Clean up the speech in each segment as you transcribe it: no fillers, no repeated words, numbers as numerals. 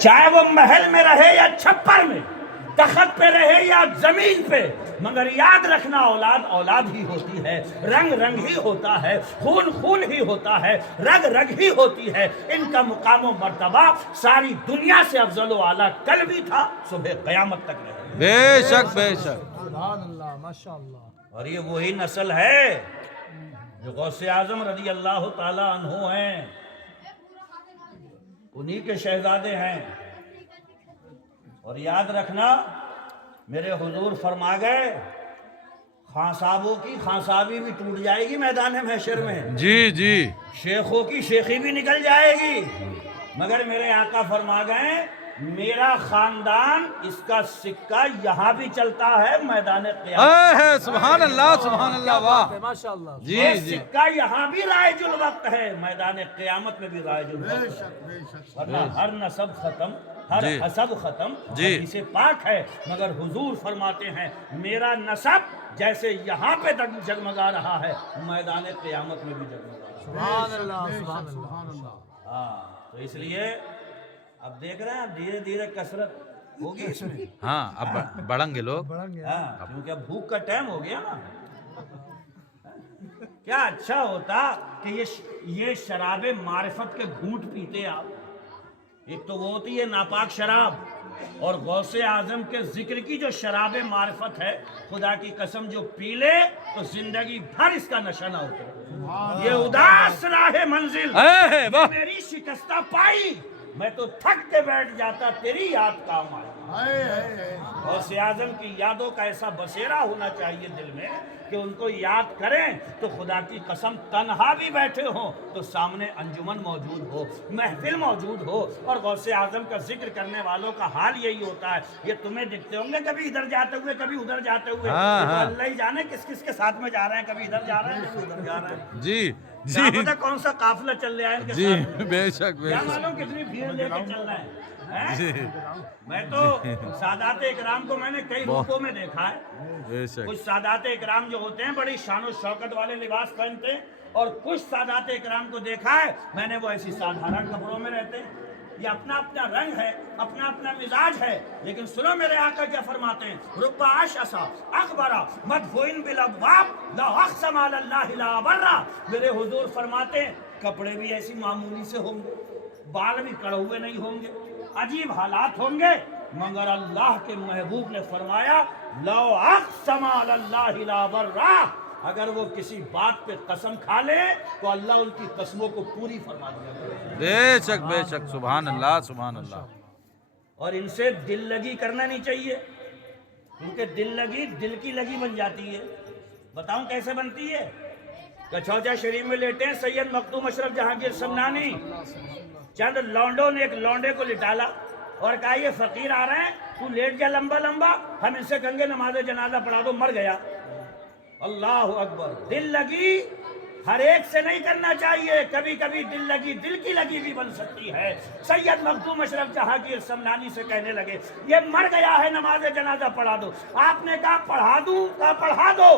چاہے وہ محل میں رہے یا چھپر میں، تخت پہ رہے یا زمین پہ، مگر یاد رکھنا اولاد اولاد ہی ہوتی ہے، رنگ رنگ ہی ہوتا ہے، خون خون ہی ہوتا ہے، رگ رگ ہی ہوتی ہے۔ ان کا مقام و مرتبہ ساری دنیا سے افضل و اعلیٰ کل بھی تھا، صبح قیامت تک رہے گا۔ بے شک بے شک۔ سبحان اللہ، ماشاء اللہ۔ اور یہ وہی نسل ہے جو غوث اعظم رضی اللہ تعالی عنہ ہیں، انہی کے شہزادے ہیں۔ اور یاد رکھنا میرے حضور فرما گئے خان صاحبوں کی خان صاحبی بھی ٹوٹ جائے گی میدان محشر میں، جی جی شیخوں کی شیخی بھی نکل جائے گی، مگر میرے آقا فرما گئے میرا خاندان اس کا سکہ یہاں بھی چلتا ہے میدان قیامت۔ سبحان اللہ سبحان اللہ، واہ ماشاء اللہ۔ جی یہ جی سکہ یہاں بھی رائج الوقت ہے، میدان قیامت میں بھی رائج الوقت ہے۔ ورنہ ہر نسب ختم، ہر جی حسب ختم، جی حدیث پاک ہے، مگر حضور فرماتے ہیں میرا نسب جیسے یہاں پہ جگمگا رہا ہے میدان قیامت میں بھی جگمگا رہا ہے۔ سبحان اللہ، سبحان اللہ۔ ہاں تو اس لیے اب دیکھ رہے ہیں دھیرے دھیرے کثرت ہوگی اس میں، ہاں اب بڑھیں گے لوگ۔ ہاں کیونکہ اب بھوک کا ٹائم ہو گیا نا۔ کیا اچھا ہوتا کہ یہ شراب معرفت کے گھونٹ پیتے آپ۔ ایک تو وہ ہوتی ہے ناپاک شراب، اور غوث اعظم کے ذکر کی جو شراب معرفت ہے، خدا کی قسم جو پی لے تو زندگی بھر اس کا نشہ نہ اترے۔ یہ اداس راہ منزل میری شکستہ پائی، میں تو تھک کے بیٹھ جاتا تیری یاد کام آئی۔ غوث اعظم کی یادوں کا ایسا بسیرا ہونا چاہیے دل میں کہ ان کو یاد کریں تو خدا کی قسم تنہا بھی بیٹھے ہوں تو سامنے انجمن موجود ہو، محفل موجود ہو، اور غوث اعظم کا ذکر کرنے والوں کا حال یہی ہوتا ہے۔ یہ تمہیں دکھتے ہوں گے کبھی ادھر جاتے ہوئے کبھی ادھر جاتے ہوئے، یہ تو اللہ ہی جانے کس کس کے ساتھ میں جا رہے ہیں، کبھی ادھر جا رہے ہیں کبھی ادھر جا رہے ہیں، جی کیا جی پتہ کون سا قافلہ چل رہا ہے ان کے جی ساتھ میں۔ بے شک بے کیا شک معلوم کتنی بھیڑ لے کے چل رہے ہیں۔ جی میں تو سادات اکرام کو میں نے کئی روپوں میں دیکھا ہے۔ بے شک کچھ سادات اکرام جو ہوتے ہیں بڑی شان و شوکت والے لباس پہنتے ہیں، اور کچھ سادات اکرام کو دیکھا ہے میں نے وہ ایسی سادھارن کپڑوں میں رہتے ہیں۔ یہ اپنا اپنا رنگ ہے، اپنا اپنا مزاج ہے، لیکن سنو میرے آقا کیا فرماتے ہیں، رب اشعث اکبر مدفوع بالابواب لا اقسم علی اللہ لا برا۔ میرے حضور فرماتے ہیں کپڑے بھی ایسی معمولی سے ہوں گے، بال بھی کڑے ہوئے نہیں ہوں گے، عجیب حالات ہوں گے، مگر اللہ کے محبوب نے فرمایا لو اقسم علی اللہ لا برا، اگر وہ کسی بات پہ قسم کھا لے تو اللہ ان کی قسموں کو پوری فرما دیا کرے۔ بے شک سبحان اللہ سبحان اللہ۔ اور ان سے دل لگی کرنا نہیں چاہیے، کیونکہ دل لگی دل کی لگی بن جاتی ہے۔ بتاؤں کیسے بنتی ہے؟ کچھوچا شریف میں لیٹے ہیں سید مخدوم اشرف جہانگیر سمنانی، چند لونڈوں نے ایک لونڈے کو لٹالا اور کہا یہ فقیر آ رہے ہیں، تو لیٹ جا لمبا لمبا، ہم ان سے کہیں گے نماز جنازہ پڑھا دو، مر گیا۔ اللہ اکبر، دل لگی ہر ایک سے نہیں کرنا چاہیے، کبھی کبھی دل لگی دل کی لگی بھی بن سکتی ہے۔ سید مخدوم اشرف جہانگیر سمنانی سے کہنے لگے یہ مر گیا ہے، نماز جنازہ پڑھا دو۔ آپ نے کہا پڑھا دوں، کہا پڑھا دو۔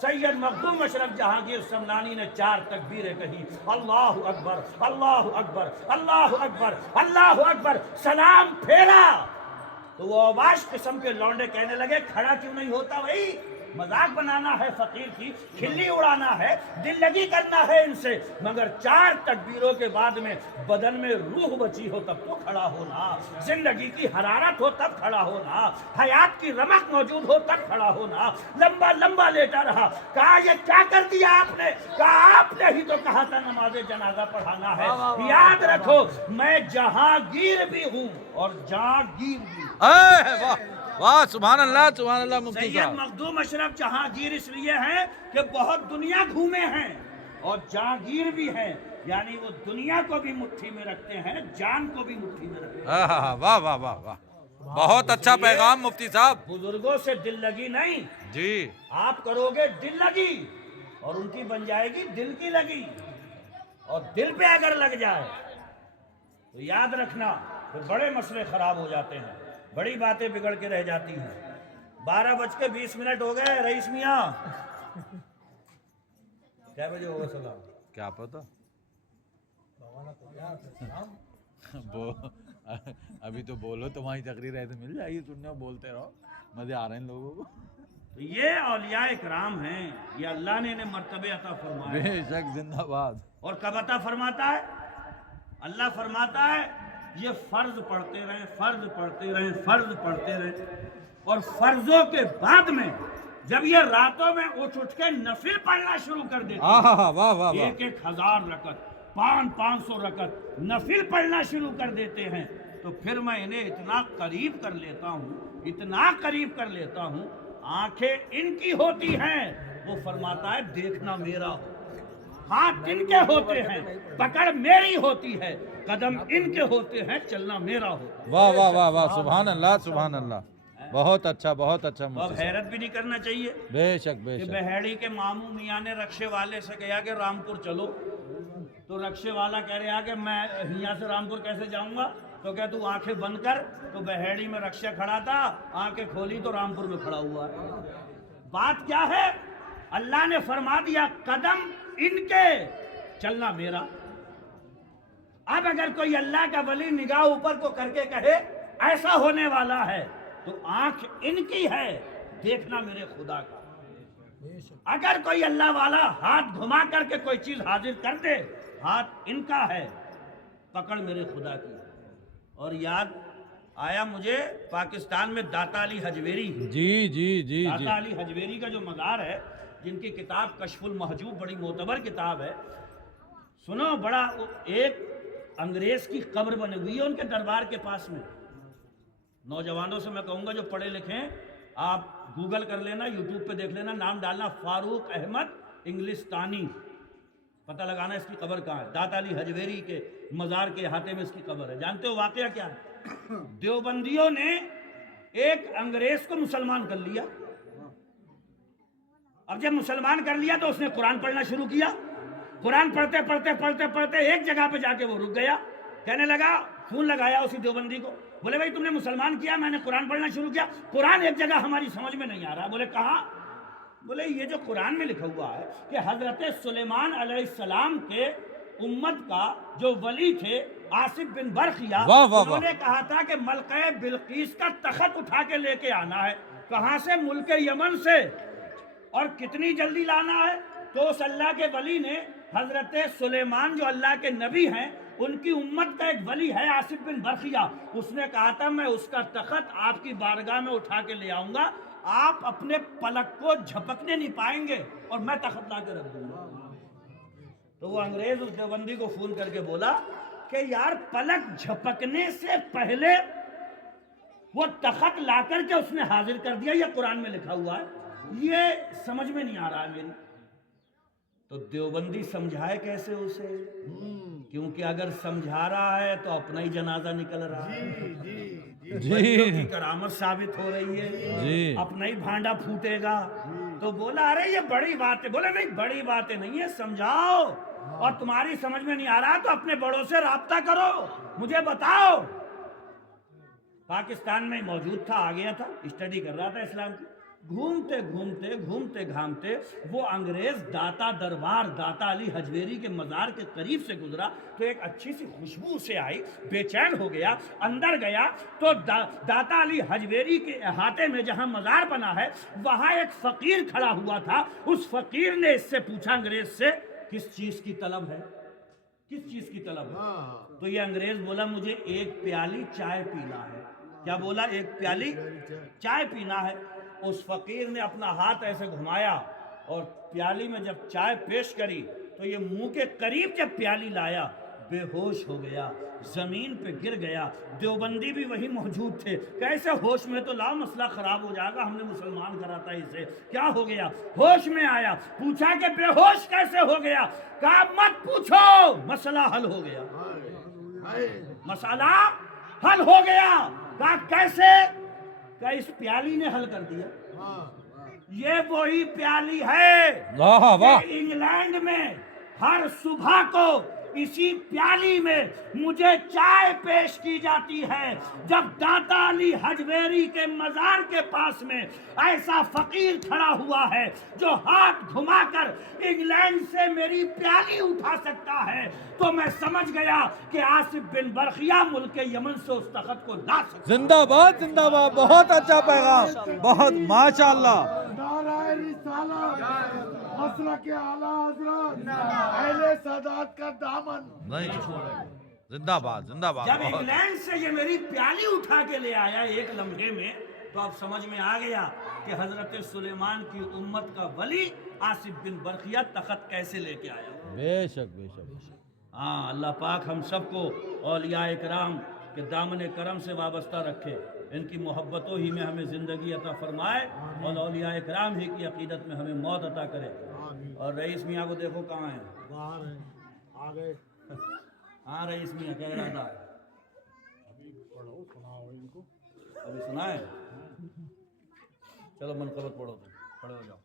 سید مخدوم اشرف جہانگیر سمنانی نے 4 تکبیریں کہی، اللہ اکبر اللہ اکبر اللہ اکبر اللہ اکبر، سلام پھیرا تو وہ اوباش قسم کے لونڈے کہنے لگے کھڑا کیوں نہیں ہوتا بھائی، مذاق بنانا ہے فقیر کی، کھلی اڑانا ہے، دل لگی کرنا ہے ان سے، مگر 4 تکبیروں کے بعد میں بدن میں روح بچی ہو تب تو کھڑا ہونا، زندگی کی حرارت ہو تب کھڑا ہونا، حیات کی رمق موجود ہو تب کھڑا ہونا۔ لمبا لمبا لیٹا رہا، کہا یہ کیا کر دیا آپ نے؟ کہا آپ نے ہی تو کہا تھا نماز جنازہ پڑھانا ہے، یاد رکھو میں جہانگیر بھی ہوں اور جہانگیر بھی ہوں۔ واہ واہ سبحان اللہ مفتی سید صاحب۔ مخدوم اشرف جہانگیر اس لیے ہیں کہ بہت دنیا گھومے ہیں اور جہانگیر بھی ہیں، یعنی وہ دنیا کو بھی مٹھی میں رکھتے ہیں، جان کو بھی مٹھی میں رکھتے ہیں۔ واہ واہ واہ واہ، بہت اچھا پیغام مفتی صاحب۔ بزرگوں سے دل لگی نہیں، جی آپ کرو گے دل لگی اور ان کی بن جائے گی دل کی لگی، اور دل پہ اگر لگ جائے تو یاد رکھنا پھر بڑے مسئلے خراب ہو جاتے ہیں، بڑی باتیں بگڑ کے رہ جاتی ہیں۔ 12:20 ہو گئے رئیس میاں، کیا بجے ہوگا سلام؟ کیا پتا ابھی تو بولو، تمہاری تقریر ہے تو مل جائے گی، سننے کو بولتے رہو، مزے آ رہے ہیں لوگوں کو. تو یہ اولیاء کرام ہیں، یہ اللہ نے انہیں مرتبے عطا فرمائے. بے شک، زندہ باد. اور کب عطا فرماتا ہے؟ اللہ فرماتا ہے یہ فرض پڑھتے رہیں، فرض پڑھتے رہیں، فرض پڑھتے رہیں، اور فرضوں کے بعد میں جب یہ راتوں میں اٹھ کے نفل پڑھنا شروع کر دیتے ہیں، واہ واہ واہ. 1000 رکعت، 500 رکعت نفل پڑھنا شروع کر دیتے ہیں، تو پھر میں انہیں اتنا قریب کر لیتا ہوں، اتنا قریب کر لیتا ہوں، آنکھیں ان کی ہوتی ہیں، وہ فرماتا ہے دیکھنا میرا ہو، ہاتھ ان کے ہوتے ہیں، پکڑ میری ہوتی ہے، قدم ان کے ہوتے ہیں، چلنا میرا ہوتا ہے. واہ واہ واہ واہ. سبحان اللہ، سبحان اللہ. بہت اچھا، بہت اچھا. اب حیرت بھی نہیں کرنا چاہیے بے شک، بے کہ شک. بہیڑی کے ماموں میاں نے رکشے والے سے کہا کہ رامپور چلو، تو رکشے والا کہہ رہا کہ میں یہاں سے رامپور کیسے جاؤں گا؟ تو کہ تو آنکھیں بند کر. تو بہیڑی میں رکشہ کھڑا تھا، آنکھیں کھولی تو رامپور میں کھڑا ہوا. بات کیا ہے؟ اللہ نے فرما دیا قدم ان کے، چلنا میرا. اب اگر کوئی اللہ کا ولی نگاہ اوپر کو کر کے کہے ایسا ہونے والا ہے، تو آنکھ ان کی ہے، دیکھنا میرے خدا کا. اگر کوئی اللہ والا ہاتھ گھما کر کے کوئی چیز حاضر کر دے، ہاتھ ان کا ہے، پکڑ میرے خدا کی. اور یاد آیا مجھے پاکستان میں داتا علی حجویری، جی جی جی جی. داتا علی حجویری کا جو مزار ہے، جن کی کتاب کشف المحجوب بڑی معتبر کتاب ہے، سنو، بڑا ایک انگریز کی قبر بنی ہوئی ہے ان کے دربار کے پاس میں. نوجوانوں سے میں کہوں گا جو پڑھے لکھیں، آپ گوگل کر لینا، یوٹیوب پہ دیکھ لینا، نام ڈالنا فاروق احمد انگلستانی، پتہ لگانا اس کی قبر کہاں ہے. داتا علی حجویری کے مزار کے احاطے میں اس کی قبر ہے. جانتے ہو واقعہ کیا ہے؟ دیوبندیوں نے ایک انگریز کو مسلمان کر لیا. اب جب مسلمان کر لیا تو اس نے قرآن پڑھنا شروع کیا. قرآن پڑھتے پڑھتے پڑھتے پڑھتے ایک جگہ پہ جا کے وہ رک گیا. کہنے لگا، فون لگایا اسی دیوبندی کو، بولے بھائی تم نے مسلمان کیا، میں نے قرآن پڑھنا شروع کیا، قرآن ایک جگہ ہماری سمجھ میں نہیں آ رہا. بولے کہاں؟ بولے یہ جو قرآن میں لکھا ہوا ہے کہ حضرت سلیمان علیہ السلام کے امت کا جو ولی تھے آصف بن برخیہ، انہوں نے کہا تھا کہ ملکہ بلقیس کا تخت اٹھا کے لے کے آنا ہے. کہاں سے؟ ملک یمن سے. اور کتنی جلدی لانا ہے؟ تو اس اللہ کے ولی نے حضرت سلیمان جو اللہ کے نبی ہیں، ان کی امت کا ایک ولی ہے آصف بن برخیہ، اس نے کہا تھا میں اس کا تخت آپ کی بارگاہ میں اٹھا کے لے آؤں گا، آپ اپنے پلک کو جھپکنے نہیں پائیں گے اور میں تخت لا کے رکھ دوں گا. تو وہ انگریز اس دیوبندی کو فون کر کے بولا کہ یار پلک جھپکنے سے پہلے وہ تخت لا کر کے اس نے حاضر کر دیا، یہ قرآن میں لکھا ہوا ہے، یہ سمجھ میں نہیں آ رہا ہے میری. تو دیوبندی سمجھائے کیسے اسے؟ کیونکہ اگر سمجھا رہا ہے تو اپنا ہی جنازہ نکل رہا ہے، ولیوں کی کرامت ثابت ہو رہی ہے، اپنا ہی بھانڈا پھوٹے گا. تو بولا ارے یہ بڑی بات ہے. بولے نہیں، بڑی باتیں نہیں ہے، سمجھاؤ، اور تمہاری سمجھ میں نہیں آ رہا تو اپنے بڑوں سے رابطہ کرو، مجھے بتاؤ. پاکستان میں موجود تھا، آ گیا تھا، اسٹڈی کر رہا تھا اسلام کی. گھومتے گھومتے گھومتے گھامتے وہ انگریز داتا دربار داتا علی حجویری کے مزار کے قریب سے گزرا تو ایک اچھی سی خوشبو سے آئی، بے چین ہو گیا، اندر گیا تو داتا علی حجویری کے احاطے میں جہاں مزار بنا ہے وہاں ایک فقیر کھڑا ہوا تھا. اس فقیر نے اس سے پوچھا انگریز سے، کس چیز کی طلب ہے؟ کس چیز کی طلب ہے؟ تو یہ انگریز بولا مجھے ایک پیالی چائے پینا ہے. کیا بولا؟ ایک پیالی چائے پینا ہے. اس فقیر نے اپنا ہاتھ ایسے گھمایا اور پیالی میں جب چائے پیش کری تو یہ منہ کے قریب جب پیالی لایا بے ہوش ہو گیا، زمین پہ گر گیا. دیوبندی بھی وہی موجود تھے. کیسے ہوش میں؟ تو لاؤ مسئلہ خراب ہو جائے گا، ہم نے مسلمان کرا تھا اسے. کیا ہو گیا؟ ہوش میں آیا. پوچھا کہ بے ہوش کیسے ہو گیا؟ کہا مت پوچھو، مسئلہ حل ہو گیا. مسئلہ حل ہو گیا. کہا کیسے؟ کہ اس پیالی نے حل کر دیا. یہ وہی پیالی ہے کہ انگلینڈ میں ہر صبح کو اسی پیالی میں مجھے چائے پیش کی جاتی ہے جب داتا علی حجویری کے مزار کے پاس میں ایسا فقیر کھڑا ہوا ہے جو ہاتھ گھما کر انگلینڈ سے میری پیالی اٹھا سکتا ہے تو میں سمجھ گیا کہ آصف بن برقیہ ملک یمن سے اس تخت کو لا سکتا ہے۔ زندہ باد، بہت اچھا پیغام، بہت ماشاءاللہ۔ نعرہ رسالت، مسلک اعلی حضرت، اہل سادات کا دامن نہیں زندہ باد، زندہ باد۔ جب انگلینڈ سے یہ میری پیالی اٹھا کے لے آیا ایک لمحے میں تو اب سمجھ میں آ گیا کہ حضرت سلیمان کی امت کا ولی آصف بن برقیہ تخت کیسے لے کے آیا۔ بے شک بے شک۔ ہاں، اللہ پاک ہم سب کو اولیاء کرام کے دامن کرم سے وابستہ رکھے، ان کی محبتوں ہی میں ہمیں زندگی عطا فرمائے اور اولیاء کرام ہی کی عقیدت میں ہمیں موت عطا کرے۔ اور رئیس میاں کو دیکھو کہاں ہیں؟ باہر ہیں، آگے ہاں رئیس میاں کہہ رہا تھا ابھی سنا ہے؟ چلو منقبت پڑھو، تو پڑھو جاؤ۔